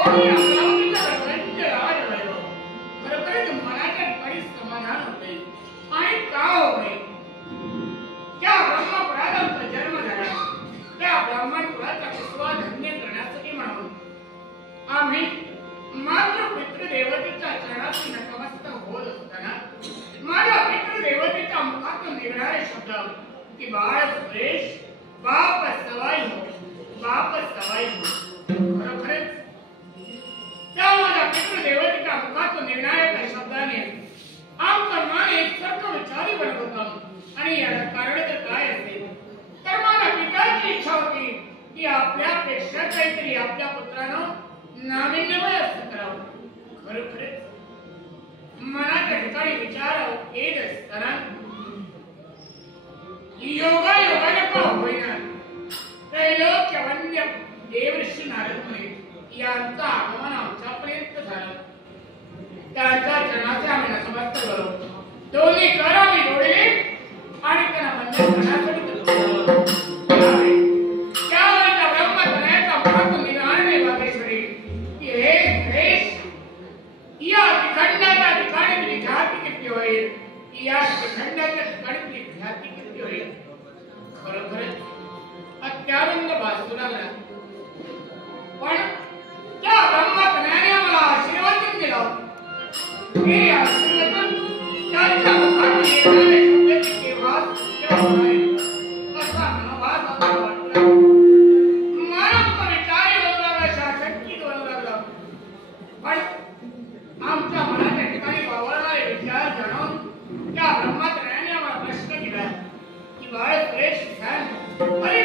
कोणी अमरावतीचा रंगीत राज वैभव खरोखरच मनाच्या ठिकाणी समाधान होते आणि का होते. त्या ब्रह्मपुराचा जन्म झाला त्या ब्राह्मणपुराचा विश्वा धन्य करण्यासाठी म्हणून आम्ही मात्र पितृदेवतेच्या चरणाशी नतमस्तक होत असताना माझ्या पितृदेवतेच्या मुखातून निघणारे शब्द की बाळ सुरेश बाप सवाई हो बाप सवाई हो खरोखरच त्या माझ्या पितृदेवतेच्या मुखातून निघणाऱ्या त्या शब्दाने आमचं मन एक सर्व विचारी बनत होतं. आणि याला कारण तर काय असेल तर माझ्या पित्याची इच्छा होती की आपल्यापेक्षा काहीतरी आपल्या पुत्रानं नाविन्यमय असं करावं. खरोखरच मनाच्या ठिकाणी विचार येत असताना योगायोगाने का होईना त्रैलोक्यवंद्य देवऋषी नारद मुनी यांचं आगमन आमच्यापर्यंत झालं. त्यांच्या चरणाचे आम्ही नतमस्तक झालो. दोन्ही कर आम्ही जोडले आणि त्यांना वंदन करण्यासाठी त्यावेळी त्या ब्रह्मतनयाच्या मुखातून निघाले वागेश्वरी की हे सुरेश या खंडाच्या ठिकाणी तुझी ख्याती किती होईल. या खंडाच्या ठिकाणी तुझी ख्याती किती होईल. खरोखरच अत्यानंद भासू लागला. पण त्या ब्रह्मतनयाने आम्हाला आशीर्वाद दिला. हे आशीर्वाद त्यांच्या मुखातून येणारे शब्दाची केव्हा सत्य होणार असा आभास आम्हाला वाटला. मला तो विचारी होऊ लागला शासकीय होऊ लागला. पण आमच्या मनाच्या ठिकाणी वावरणारे विचार जाणून त्या ब्रह्मत्रयाने आम्हाला प्रश्न केला की बाळ सुरेश अरे